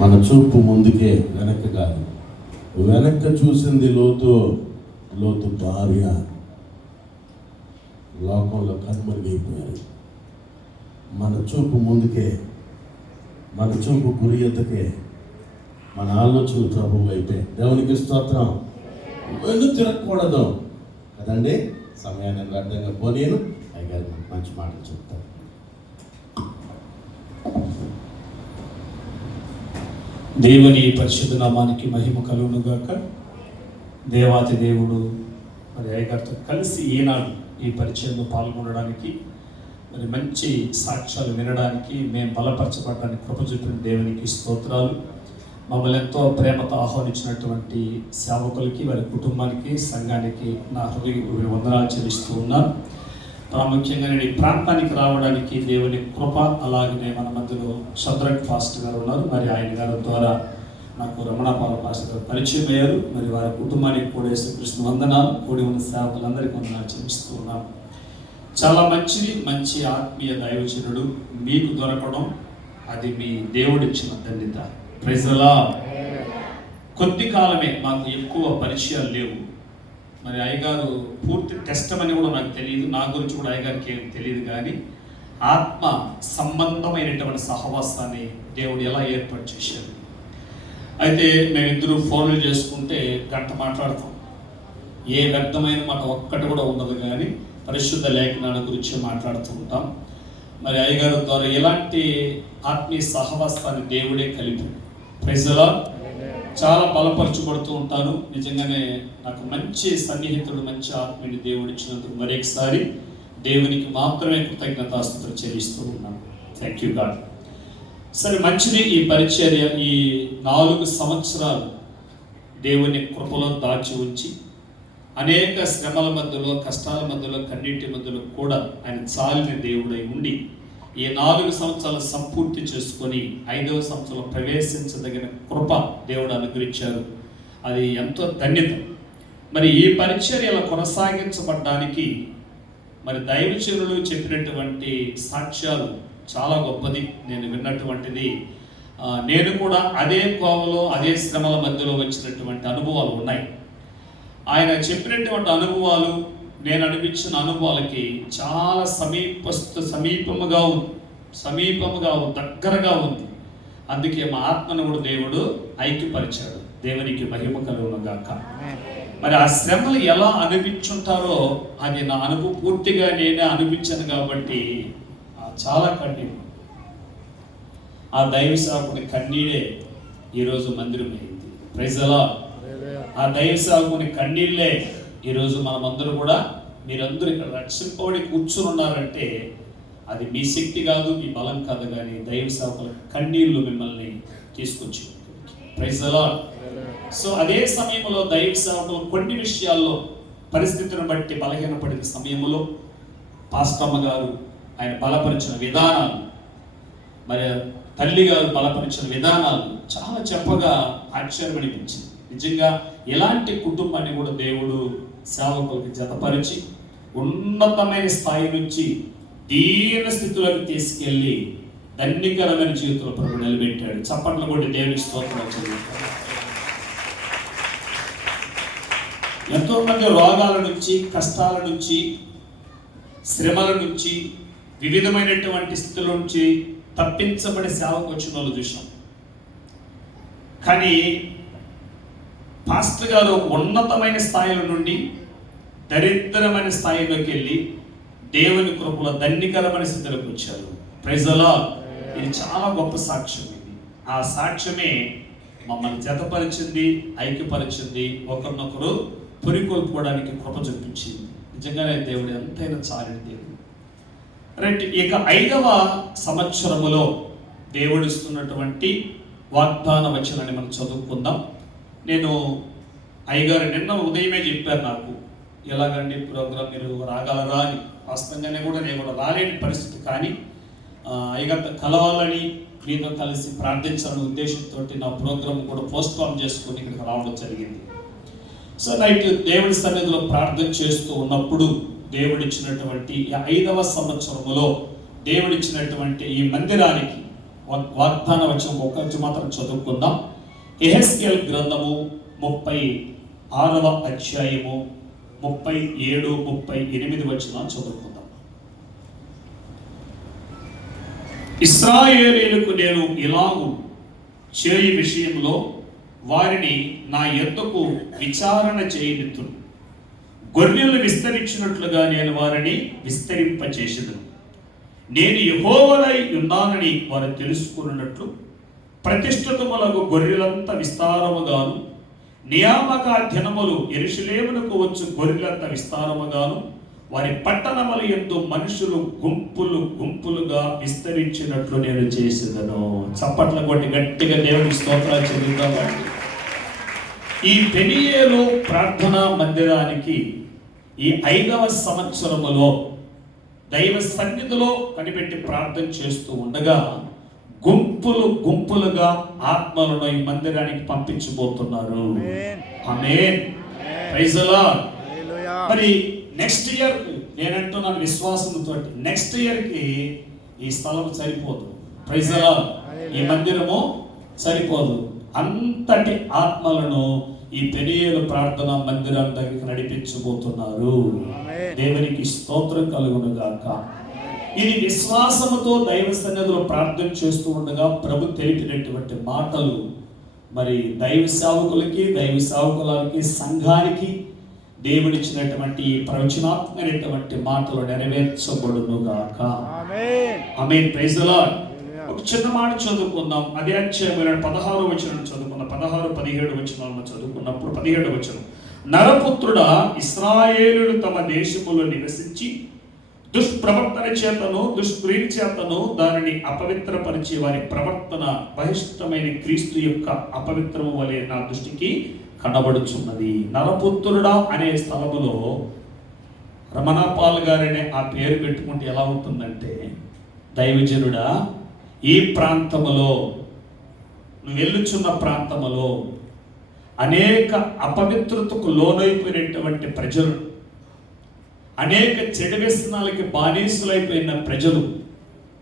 మన చూపు ముందుకే వెనక్కి కాదు వెనక్కి చూసింది లోతు లోతు భార్య. లోకంలో కనుమరుగైపోయారు. మన చూపు ముందుకే మన చూపు గురియతకే మన ఆలోచన ప్రభు అయితే దేవునికి స్తోత్రం. వెన్ను తిరగకూడదు. కదండి? సమయాన్ని అర్థంగా పోలేను అయ్యారు మంచి మాటలు చెప్తాను దేవుని పరిశుద్ధ నామానికి మహిమ కలుగును గాక దేవాతి దేవుడు మరి అయ్యగారితో కలిసి ఈనాడు ఈ పరిచయంలో పాల్గొనడానికి మరి మంచి సాక్ష్యాలు వినడానికి మేము బలపరచబడడానికి కృప చూపిన దేవునికి స్తోత్రాలు. మమ్మల్ని ఎంతో ప్రేమతో ఆహ్వానించినటువంటి సేవకులకి వారి కుటుంబానికి సంఘానికి నా హృదయ వందనాలు చెల్లిస్తూ ఉన్నాను. ప్రాముఖ్యంగా నేను ఈ ప్రాంతానికి రావడానికి దేవుని కృప అలాగనే మన మధ్యలో సద్రక్ ఫాస్ట్ గారు ఉన్నారు. మరి ఆయన గారి ద్వారా నాకు రమణపాల పాస్టర్ గారు పరిచయం అయ్యారు. మరి వారి కుటుంబానికి కూడా కృష్ణ వందనాలు. కూడి ఉన్న సేవకులందరికీ వందనాలు చెల్లిస్తూ ఉన్నాను చాలా మంచిది మంచి ఆత్మీయ దైవచనుడు మీకు దొరకడం. అది మీ దేవుడిచ్చిన ధన్యత ప్రజలా కొద్ది కాలమే మాకు ఎక్కువ పరిచయాలు లేవు. మరి అయ్యగారు పూర్తి టెస్టం అని కూడా నాకు తెలియదు నా గురించి కూడా అయ్యగారికి ఏం తెలియదు కానీ ఆత్మ సంబంధమైనటువంటి సహవాసాన్ని దేవుడు ఎలా ఏర్పాటు చేశారు అయితే మేమిద్దరూ ఫోన్లు చేసుకుంటే గంట మాట్లాడతాం. ఏ వ్యర్థమైన మాట ఒక్కటి కూడా ఉండదు కానీ పరిశుద్ధ లేఖనాల గురించి మాట్లాడుతూ ఉంటాం. మరి అయ్యగారు ద్వారా ఎలాంటి ఆత్మీయ సహవాసాన్ని దేవుడే కలిపి ప్రజల చాలా బలపరచబడుతూ ఉంటాను. నిజంగానే నాకు మంచి సన్నిహితుడు మంచి ఆత్మీయుని దేవుడు ఇచ్చినందుకు మరొకసారి దేవునికి మాత్రమే కృతజ్ఞతాస్తుతులు చెల్లిస్తూ ఉన్నాను. థ్యాంక్ యూ గాడ్ సరే మంచిది ఈ పరిచర్య. ఈ నాలుగు సంవత్సరాలు దేవుని కృపలో దాచి ఉంచి అనేక శ్రమల మధ్యలో కష్టాల మధ్యలో కన్నీటి మధ్యలో కూడా ఆయన చాలిన దేవుడై ఉండి ఈ నాలుగు సంవత్సరాలు సంపూర్తి చేసుకొని ఐదవ సంవత్సరంలో ప్రవేశించదగిన కృప దేవుడు అనుగ్రహించారు అది ఎంతో ధన్యత. మరి ఈ పరిచర్యలు కొనసాగించబడ్డానికి మరి దైవచరులు చెప్పినటువంటి సాక్ష్యాలు చాలా గొప్పది. నేను విన్నటువంటిది. నేను కూడా అదే కోవలో అదే శ్రమల మధ్యలో వచ్చినటువంటి అనుభవాలు ఉన్నాయి. ఆయన చెప్పినటువంటి అనుభవాలు నేను అనిపించిన అనుభవాలకి చాలా సమీపస్థ సమీపముగా ఉంది సమీపముగా ఉంది, దగ్గరగా ఉంది. అందుకే మా ఆత్మను కూడా దేవుడు ఐక్యపరిచాడు. దేవునికి మహిమ కలుగునుగాక మరి ఆ శ్రమలు ఎలా అనిపించుంటారో అది నా అనుభవం పూర్తిగా నేనే అనిపించాను కాబట్టి చాలా కన్నీరు. ఆ దైవ సాగుని కన్నీడే ఈరోజు మందిరం అయింది ప్రైజలా ఆ దైవ సాగుని కన్నీళ్ళే ఈరోజు మనమందరూ కూడా మీరందరూ ఇక్కడ రక్షింపబడి కూర్చుని ఉన్నారంటే అది మీ శక్తి కాదు మీ బలం కాదు కానీ దైవ సేవకుల కన్నీళ్ళు మిమ్మల్ని తీసుకొచ్చి ప్రైజలా సో అదే సమయంలో దైవ సేవకులు కొన్ని విషయాల్లో పరిస్థితిని బట్టి బలహీనపడిన సమయంలో పాస్టమ్మ గారు ఆయన బలపరిచిన విధానాలు మరి తల్లి గారు బలపరిచిన విధానాలు చాలా చెప్పగా ఆశ్చర్యమనిపించింది. నిజంగా ఎలాంటి కుటుంబాన్ని కూడా దేవుడు సేవకులకు జతపరిచి ఉన్నతమైన స్థాయి నుంచి దీన స్థితిలోకి తీసుకెళ్ళి ధన్యకరమైన జీవితంలో ప్రభు నిలబెట్టాడు. చప్పట్లు కూడా దేవుని స్తోత్రం చెల్లించాడు ఎంతో మంది రోగాల నుంచి కష్టాల నుంచి శ్రమల నుంచి వివిధమైనటువంటి స్థితుల నుంచి తప్పించబడే సేవకు వచ్చిన వాళ్ళు చూసాం కానీ పాస్టర్ గారు ఉన్నతమైన స్థాయిల నుండి దరిద్రమైన స్థాయిలోకి వెళ్ళి దేవుని కృపలో దండికరమైన స్థితిలోకి వచ్చారు. ప్రజల ఇది చాలా గొప్ప సాక్ష్యం ఇది. ఆ సాక్ష్యమే మమ్మల్ని జతపరిచింది ఐక్యపరిచింది ఒకరినొకరు పురికొల్పుకోవడానికి కృప చూపించింది. నిజంగానే దేవుడు ఎంతైనా చాలిన దేవుడు. రైట్ ఇక ఐదవ సంవత్సరములో దేవుడిస్తున్నటువంటి వాగ్దాన వచనాన్ని మనం చదువుకుందాం. నేను అయ్యగారు నిన్న ఉదయమే చెప్పారు నాకు ఎలాగండి ప్రోగ్రామ్ మీరు రాగలరా అని. వాస్తవంగానే కూడా నేను కూడా రాలేని పరిస్థితి కానీ అయ్యగారితో కలవాలని మీతో కలిసి ప్రార్థించాలని ఉద్దేశంతో నా ప్రోగ్రామ్ కూడా పోస్ట్ పోన్ చేసుకొని ఇక్కడికి రావడం జరిగింది. సో నైట్ దేవుడి సన్నిధిలో ప్రార్థన చేస్తూ ఉన్నప్పుడు దేవుడిచ్చినటువంటి ఈ ఐదవ సంవత్సరములో దేవుడిచ్చినటువంటి ఈ మందిరానికి వాగ్దాన వచ్చిన ఒక మాత్రం చదువుకుందాం. ఎహెస్కెల్ గ్రంథము ముప్పై ఆరవ అధ్యాయము ముప్పై ఏడు ముప్పై ఎనిమిది వచ్చిన చదువుకుందాం. ఇస్రాయేలీలకు నేను ఇలాగు చేయి విషయంలో వారిని నా ఎద్దకు విచారణ చేయనిత్తును గొర్రెలు విస్తరించినట్లుగా నేను వారిని విస్తరింపచేసేదను నేను యహోవలై ఉన్నానని వారు తెలుసుకున్నట్లు ప్రతిష్ఠితములకు గొర్రెలంత విస్తారముగాను నియామక దినములు ఎరుషులేమునకు వచ్చు గొర్రెలంత విస్తారముగాను వారి పట్టణములు ఎందు మనుషులు గుంపులు గుంపులుగా విస్తరించినట్లు నేను చేసేదను చప్పట్ల కొట్టి గట్టిగా దేవుని స్తోత్రాలు చెందుతాం ఈ పెనియేలు ప్రార్థనా మందిరానికి ఈ ఐదవ సంవత్సరములో దైవ సన్నిధిలో కనిపెట్టి ప్రార్థన చేస్తూ ఉండగా గుంపులు గుంపులుగా ఆత్మలను ఈ మందిరానికి పంపించబోతున్నారు. మరి నెక్స్ట్ ఇయర్ నేనంటున్నాను విశ్వాసంతో నెక్స్ట్ ఇయర్కి ఈ స్థలం సరిపోదు. Praise the Lord. ఈ మందిరము సరిపోదు. అంతటి ఆత్మలను ఈ పెరియలు ప్రార్థన మందిరం దగ్గరికి నడిపించబోతున్నారు. దేవునికి స్తోత్రం కలుగును గాక. ఇది విశ్వాసముతో దైవ సన్నిధిలో ప్రార్థన చేస్తూ ఉండగా ప్రభు తెలిపినటువంటి మాటలు మరి దైవ సేవకులకి దైవ సేవకులకి సంఘానికి దేవుడిచ్చినటువంటి ప్రవచనాత్మకమైనటువంటి మాటలు నెరవేర్చబడును గాక ఆమె ప్రైజ్ ఒక చిన్న మాట చదువుకుందాం. అదే అధ్యాయం పదహారు వచనం చదువుకుందాం. పదహారు పదిహేడు వచనాలను చదువుకున్నప్పుడు పదిహేడు వచనం. నరపుత్రుడా ఇస్రాయేలులు తమ దేశములో నివసించి దుష్ప్రవర్తన చేతను దుష్క్రియ చేతను దానిని అపవిత్రపరిచే వారి ప్రవర్తన బహిష్టమైన క్రీస్తు యొక్క అపవిత్రము వలె నా దృష్టికి కనబడుచున్నది. నరపుత్రుడా అనే స్థలములో రమణపాల్ గారనే ఆ పేరు పెట్టుకుంటే ఎలా ఉంటుందంటే దైవజనుడా ఈ ప్రాంతములో నువ్వు వెళ్ళుచున్న ప్రాంతములో అనేక అపవిత్రతకు లోనైపోయినటువంటి ప్రజలు అనేక చెడు వ్యసనాలకి బానిసలైపోయిన ప్రజలు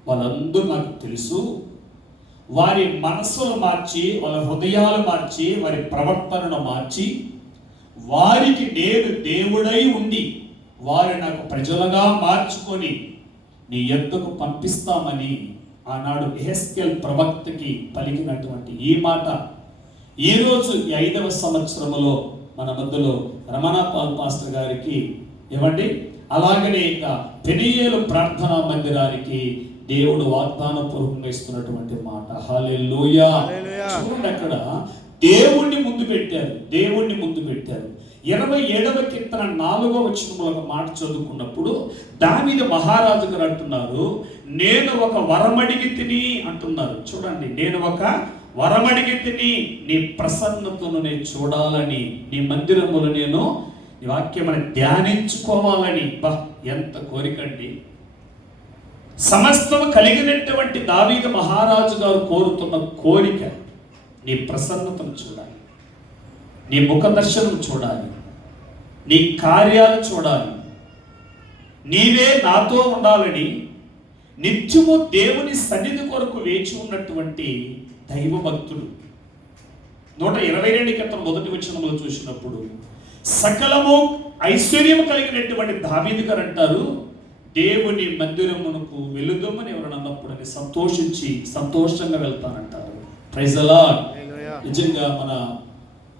వాళ్ళందరూ నాకు తెలుసు. వారి మనస్సులు మార్చి వాళ్ళ హృదయాలు మార్చి వారి ప్రవర్తనను మార్చి వారికి నేను దేవుడై ఉండి వారు నాకు ప్రజలుగా మార్చుకొని నీ ఎద్దుకు పంపిస్తామని ఆనాడు ఎహెస్కెల్ ప్రవక్తకి పలికినటువంటి ఈ మాట. ఈరోజు ఐదవ సంవత్సరములో మన మధ్యలో రమణా పాల్ పాస్టర్ గారికి ఇవ్వండి అలాగనే ఇక పెనియేలు ప్రార్థనా మందిరానికి దేవుడు వాగ్దాన పూర్వకంగా ఇస్తున్నటువంటి మాట. హల్లెలూయా. హల్లెలూయా. చూడండి అక్కడ. దేవుణ్ణి ముందు పెట్టారు. దేవుణ్ణి ముందు పెట్టారు. ఇరవై ఏడవ కీర్తన నాలుగో వచనంలో ఒక మాట చదువుకున్నప్పుడు దానిద మహారాజు గారు అంటున్నారు నేను ఒక వరమడిగి తిని అంటున్నారు. చూడండి నేను ఒక వరమడిగి తిని నీ ప్రసన్నతను నేను చూడాలని నీ మందిరములు నేను వాక్యం మనం ధ్యానించుకోవాలని బా ఎంత కోరికండి సమస్తం కలిగినటువంటి దావీద మహారాజు గారు కోరుతున్న కోరిక నీ ప్రసన్నతను చూడాలి. నీ ముఖ దర్శనం చూడాలి. నీ కార్యాలు చూడాలి. నీవే నాతో ఉండాలని నిత్యము దేవుని సన్నిధి కొరకు వేచి ఉన్నటువంటి దైవ భక్తుడు నూట ఇరవై రెండు క్రితం మొదటి వచ్చినంలో చూసినప్పుడు సకలము ఐశ్వర్యము కలిగినటువంటి దావీదు గారు అంటారు దేవుని మందిరమునకు వెలుదమని ఎవరైనా అన్నప్పుడు అని సంతోషించి సంతోషంగా వెళ్తానంటారు. ప్రైజ్ అలా. నిజంగా మన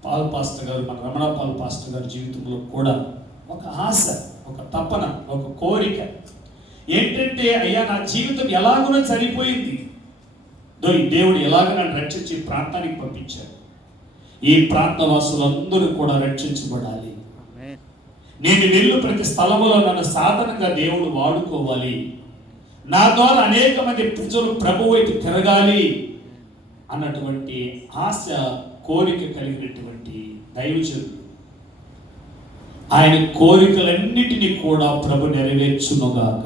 పాల్ పాస్టర్ గారు మన రమణ పాల్ పాస్టర్ గారి జీవితంలో కూడా ఒక ఆశ ఒక తపన ఒక కోరిక ఏంటంటే అయ్యా నా జీవితం ఎలాగునో సరిపోయింది. దో ఈ దేవుడు ఎలాగ నన్ను రక్షించి ప్రాంతానికి పంపించాడు. ఈ ప్రాంత వాసులందరూ కూడా రక్షించబడాలి. నేను వెళ్ళు ప్రతి స్థలములో నన్ను సాధనంగా దేవుడు వాడుకోవాలి. నా ద్వారా అనేక మంది ప్రజలు ప్రభు వైపు తిరగాలి అన్నటువంటి ఆశ కోరిక కలిగినటువంటి దైవజనుడు. ఆయన కోరికలన్నిటినీ కూడా ప్రభు నెరవేర్చునుగాక.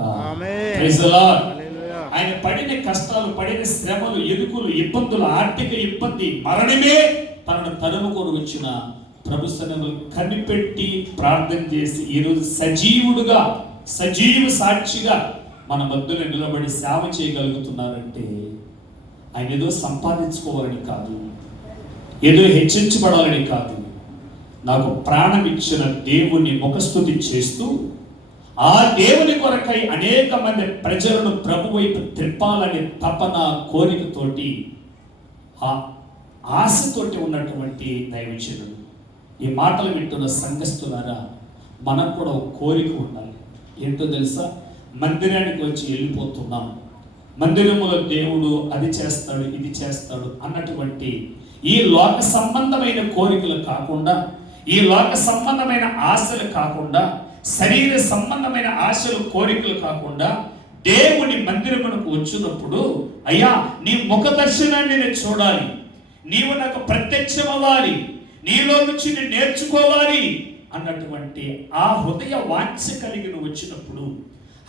ఆయన పడిన కష్టాలు పడిన శ్రమలు ఎదుకులు ఇబ్బందులు ఆర్థిక ఇబ్బంది మరణమే తనను తరుముకొని వచ్చిన ప్రభు సన్నిధిలో కనిపెట్టి ప్రార్థన చేసి ఈరోజు సజీవుడుగా సజీవ సాక్షిగా మన మధ్యలో నిలబడి సేవ చేయగలుగుతున్నారంటే ఆయన ఏదో సంపాదించుకోవాలని కాదు ఏదో హెచ్చించబడాలని కాదు. నాకు ప్రాణం ఇచ్చిన దేవుణ్ణి ముఖస్థుతి చేస్తూ ఆ దేవుని కొరకై అనేక మంది ప్రజలను ప్రభు వైపు తిప్పాలనే తపన కోరికతోటి ఆ ఆశతోటి ఉన్నటువంటి దైవజనుడు. ఈ మాటలు వింటున్న సంఘస్థులారా మనకు కూడా ఒక కోరిక ఉండాలి. ఏంటో తెలుసా? మందిరానికి వచ్చి వెళ్ళిపోతున్నాం. మందిరములో దేవుడు అది చేస్తాడు ఇది చేస్తాడు అన్నటువంటి ఈ లోక సంబంధమైన కోరికలు కాకుండా ఈ లోక సంబంధమైన ఆశలు కాకుండా శరీర సంబంధమైన ఆశలు కోరికలు కాకుండా దేవుని మందిరమునకు వచ్చినప్పుడు అయ్యా నీ ముఖ దర్శనాన్ని నేను చూడాలి. నీవు నాకు ప్రత్యక్షం అవ్వాలి నీలో నుంచి నేను నేర్చుకోవాలి అన్నటువంటి ఆ హృదయ వాంఛ కలిగిన వచ్చినప్పుడు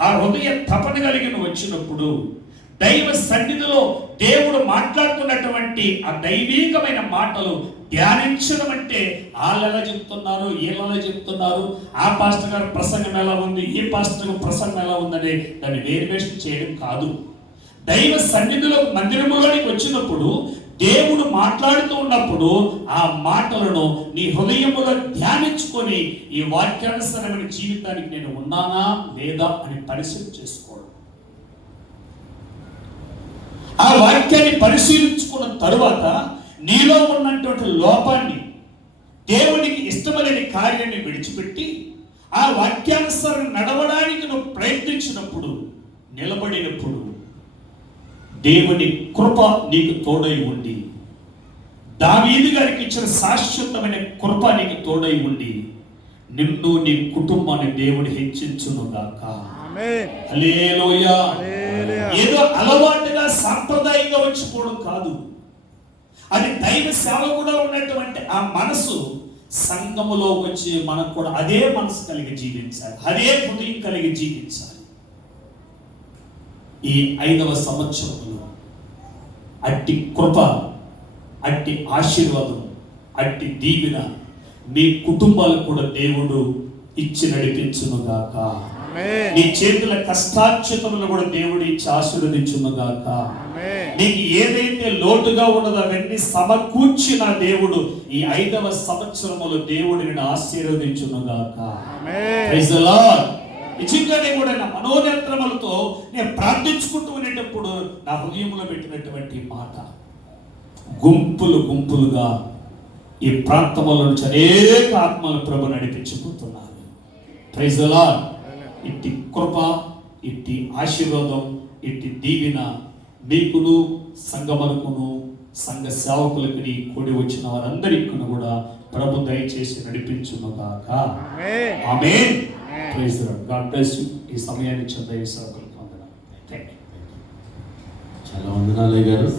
ఆ హృదయ తపన కలిగిన వచ్చినప్పుడు దైవ సన్నిధిలో దేవుడు మాట్లాడుతున్నటువంటి ఆ దైవీకమైన మాటలు ధ్యానించడం అంటే వాళ్ళు ఎలా చెప్తున్నారు వీళ్ళు చెప్తున్నారు. ఆ పాస్టర్ గారి ప్రసంగం ఎలా ఉంది ఈ పాస్టర్ గారి ప్రసంగం ఎలా ఉందనే దాన్ని వేరివేషన్ చేయడం కాదు. దైవ సన్నిధిలో మందిరంలోనికి వచ్చినప్పుడు దేవుడు మాట్లాడుతూ ఉన్నప్పుడు ఆ మాటలను నీ హృదయములో ధ్యానించుకొని ఈ వాక్యానుసరమైన జీవితానికి నేను ఉన్నానా లేదా అని పరిశీలి చేసుకోవడం. ఆ వాక్యాన్ని పరిశీలించుకున్న తరువాత నీలో ఉన్నటువంటి లోపాన్ని దేవునికి ఇష్టమలేని కార్యాన్ని విడిచిపెట్టి ఆ వాక్యానుసరణ నడవడానికి నువ్వు ప్రయత్నించినప్పుడు నిలబడినప్పుడు దేవుని కృప నీకు తోడై ఉండి. దావీదు గారికి ఇచ్చిన శాశ్వతమైన కృప నీకు తోడై ఉండి. నిన్ను నీ కుటుంబాన్ని దేవుడు హెచ్చించునుగాక. ఏదో అలవాటుగా సాంప్రదాయంగా వచ్చిపోవడం కాదు. అది దైవ సేవకుడు ఉన్నటువంటి ఆ మనసు సంఘములో వచ్చి మనకు కూడా అదే మనసు కలిగి జీవించాలి. అదే హృదయం కలిగి జీవించాలి. ఈ ఐదవ సంవత్సరంలో అట్టి కృప అట్టి ఆశీర్వాదం అట్టి దీవెన మీ కుటుంబాలకు కూడా దేవుడు ఇచ్చి నడిపించునుగాక. ఆమేన్ నీ చేతుల కష్టార్చితములు కూడా దేవుడు ఇచ్చి ఆశీర్వదించునుగాక. ఆమేన్ నీకు ఏదైతే లోటుగా ఉన్నదో అవన్నీ సమకూర్చిన దేవుడు ఈ ఐదవ సంవత్సరములో దేవుడు నేను the Lord. నిజంగానే కూడా నా మనోనేత్రములతో నేను ప్రార్థించుకుంటూ ఉండేటప్పుడు నా హృదయంలో పెట్టినటువంటి మాట. గుంపులు గుంపులుగా ఈ ప్రాంతముల నుంచి అనేక ఆత్మల ప్రభు నడిపించిపోతున్నారు. Praise the Lord. ఇట్టి కృప ఇట్టి ఆశీర్వాదం ఇట్టి దీవెన మీకును సంగమనకును సంఘ సేవకులకి కూడి వచ్చిన వారందరికీ కూడా ప్రభు దయచేసి నడిపించునుగాక ప్రైజ్ గాడ్ బ్లెస్ యు ఈ సమయాన్ని చంద్రయ్య సేవకులకు వందనాలు థ్యాంక్ యూ చాలా వందనాలయ్య గారు